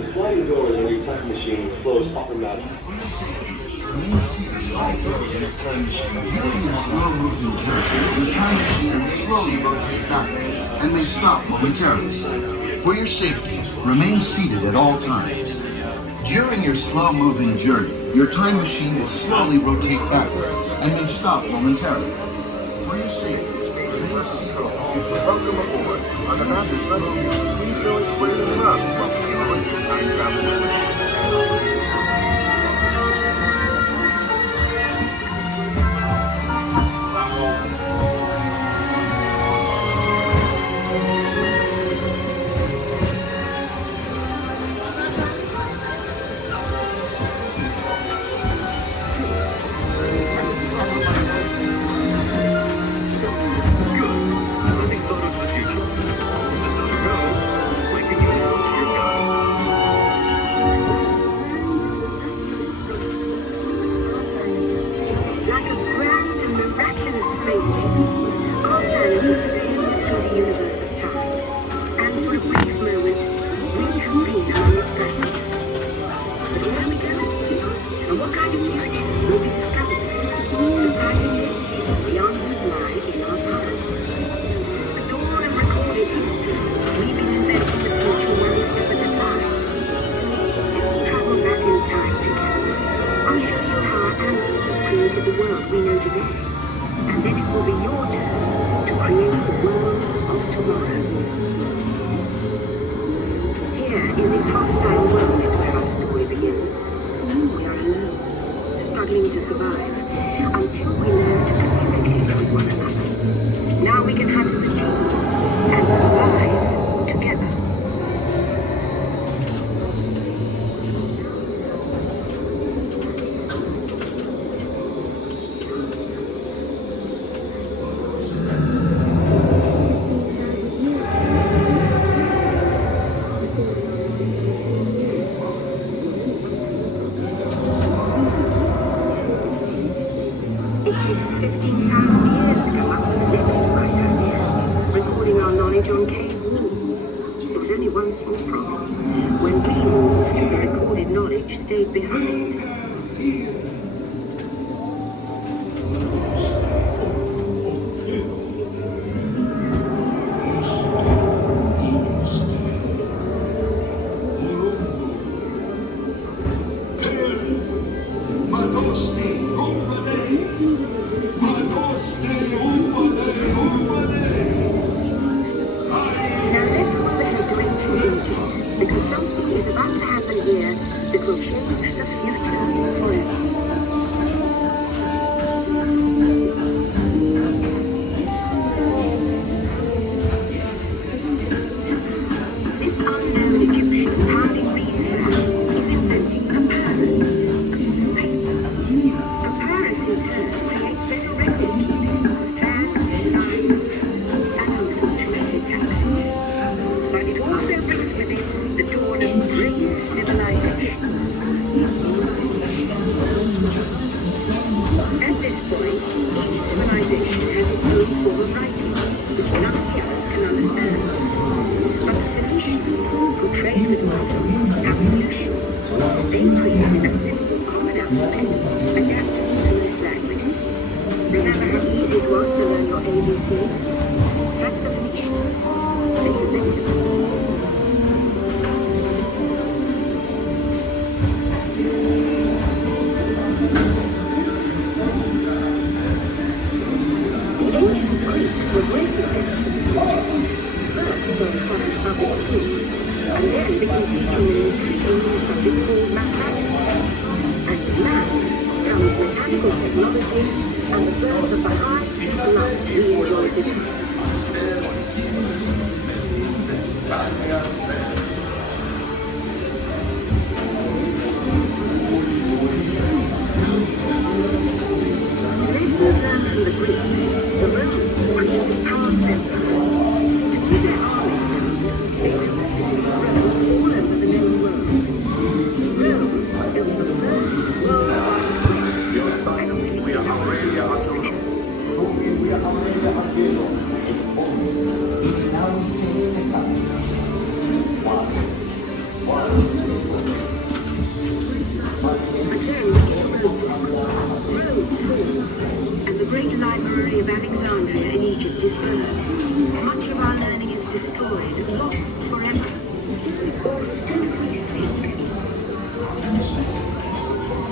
The sliding doors on your time machine close automatically. During your slow-moving journey, your time machine will slowly rotate backwards and may stop momentarily. For your safety, remain seated at all times. During your slow-moving journey, your time machine will slowly rotate backwards and may stop momentarily. For your safety, remain seated. Welcome aboard. On the master's level, please go and square the up while simulating time travel. Now states pick up. One. great library of Alexandria in Egypt is burned. Much of our learning is destroyed, lost forever. Or so we think.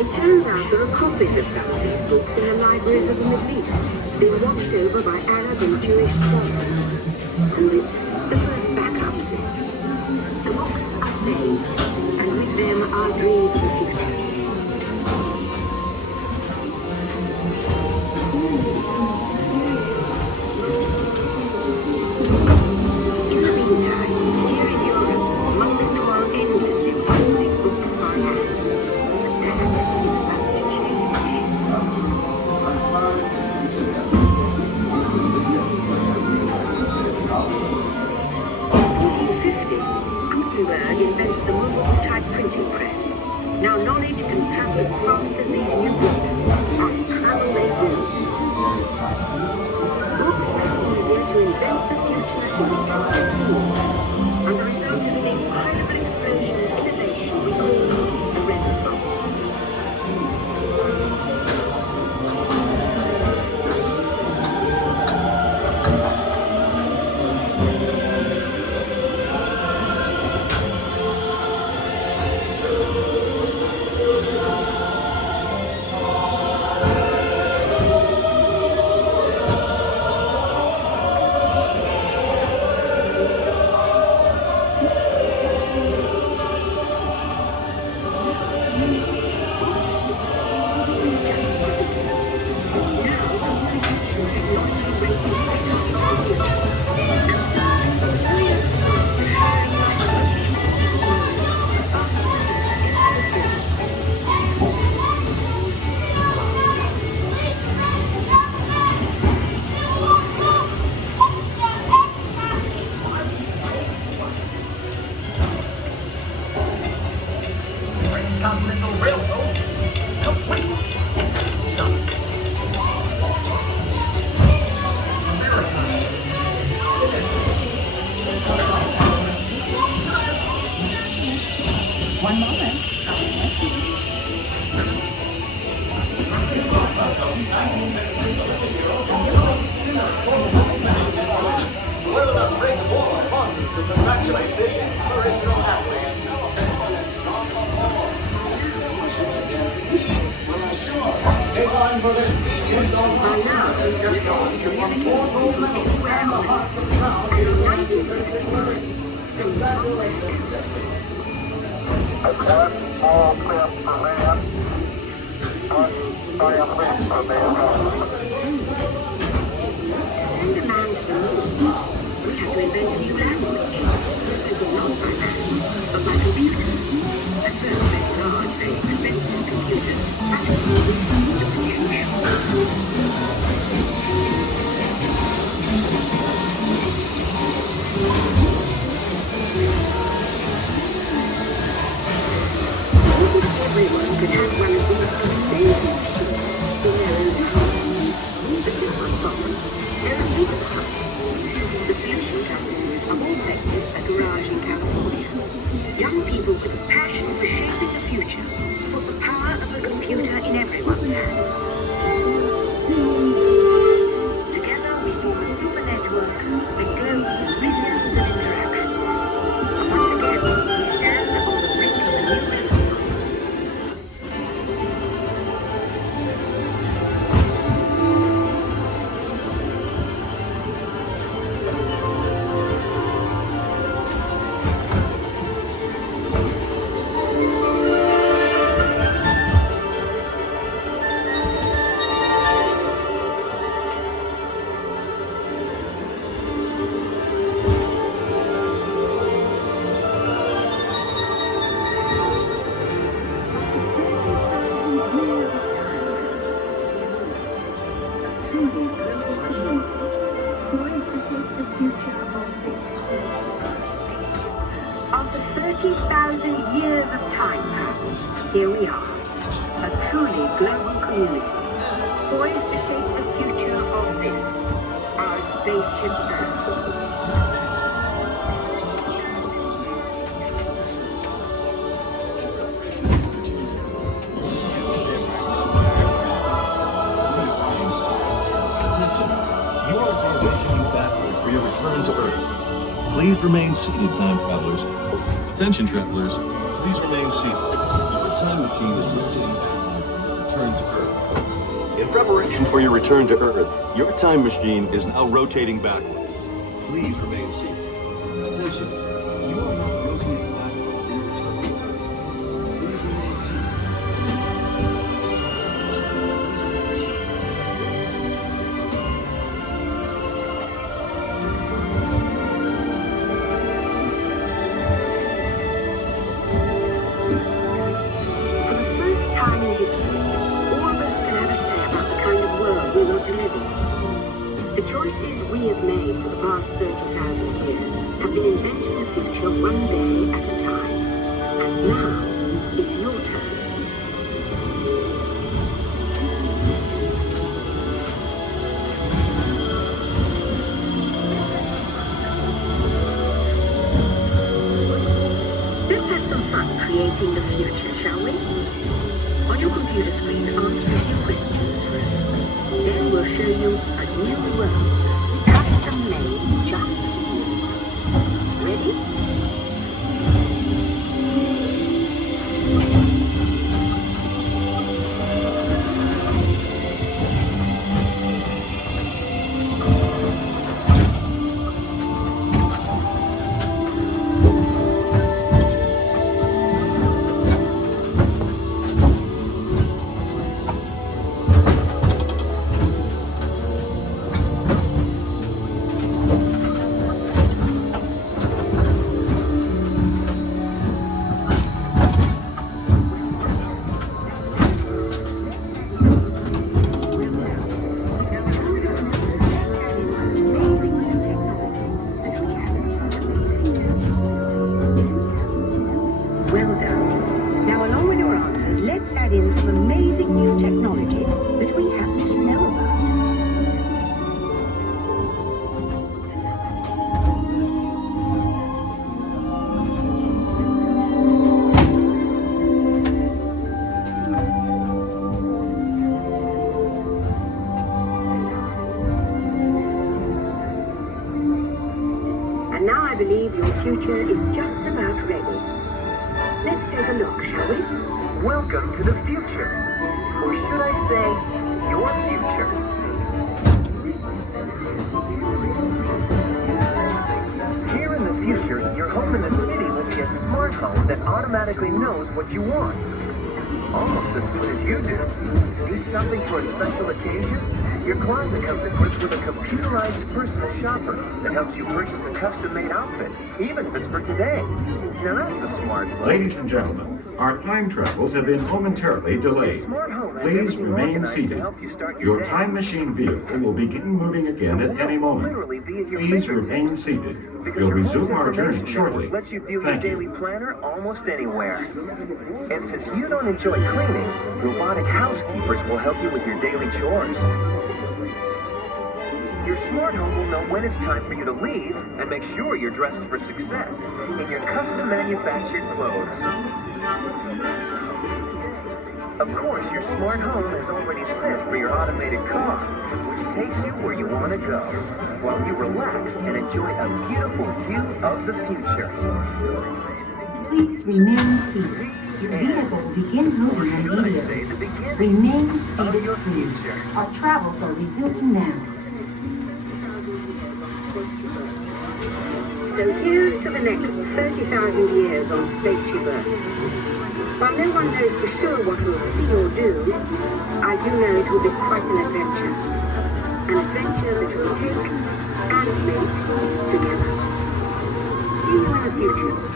It turns out there are copies of some of these books in the libraries of the Middle East, being watched over by Arab and Jewish scholars. Call it the first backup system. The books are saved, and with them our dreams of the future. In the meantime, here in Europe, monks toil endlessly with all these books by hand. But that is about to change. 1450, Gutenberg invents the movable type printing press. Now knowledge can travel as fast as these new books, and travel they will. Books make it easier to invent the future image of the field, and the result is an incredible explosion of innovation we call the Renaissance. After 30,000 years of time travel, here we are, a truly global community, poised to shape the future of this, our spaceship Earth. Please remain seated, time travelers. Attention, travelers. Please remain seated. Your time machine is rotating back. Return to Earth. In preparation for your return to Earth, your time machine is now rotating backward. Please remain seated. Attention. You are now rotating backward for your return to Earth. Please remain seated. For the first time in history, all of us can have a say about the kind of world we want to live in. The choices we have made for the past 30,000 years have been inventing the future one day at a time. And now, it's your turn. Let's have some fun creating the future, shall we? On your computer screen, answer a few questions for us. Then we'll show you a new world, custom made just for you. Ready? Well done. Now, along with your answers, let's add in some amazing new technology that we happen to know about. And now I believe your future is just about ready. Let's take a look, shall we? Welcome to the future. Or should I say, your future. Here in the future, your home in the city will be a smart home that automatically knows what you want. Almost as soon as you do. Need something for a special occasion? Your closet comes equipped with a computerized personal shopper that helps you purchase a custom-made outfit, even if it's for today. Now that's a smart move. Ladies and gentlemen, our time travels have been momentarily delayed. Please remain seated. Your time machine vehicle will begin moving again at any moment. Please remain seated. We'll resume our journey shortly. Lets you view your Thank daily you. planner almost anywhere. And since you don't enjoy cleaning, robotic housekeepers will help you with your daily chores. Your smart home will know when it's time for you to leave and make sure you're dressed for success in your custom manufactured clothes. Of course, your smart home is already set for your automated car, which takes you where you want to go, while you relax and enjoy a beautiful view of the future. Please remain seated. Your vehicle will begin moving Should I say immediately. the beginning Remain of seated, your please. future? Our travels are resuming now. So here's to the next 30,000 years on Spaceship Earth. While no one knows for sure what we'll see or do, I do know it will be quite an adventure. An adventure that we'll take and make together. See you in the future.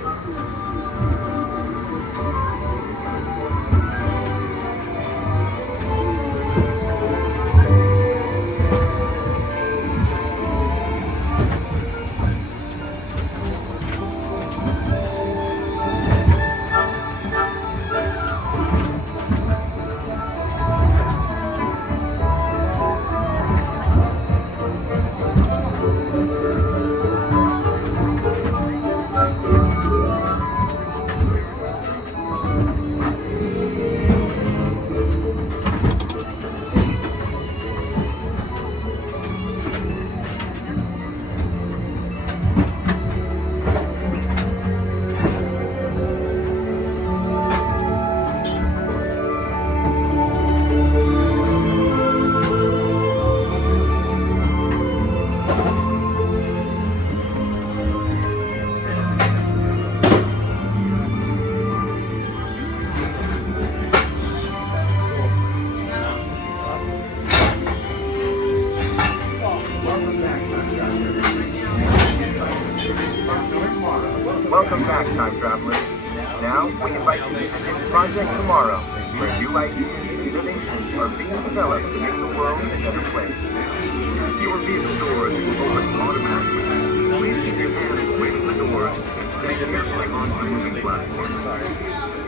Welcome back, time travelers. Now, we invite you to visit Project Tomorrow, where new ideas, innovations are being developed to make the world a better place. Your vehicle doors will open automatically. Please keep your hands away from the doors and stay carefully onto the moving platforms.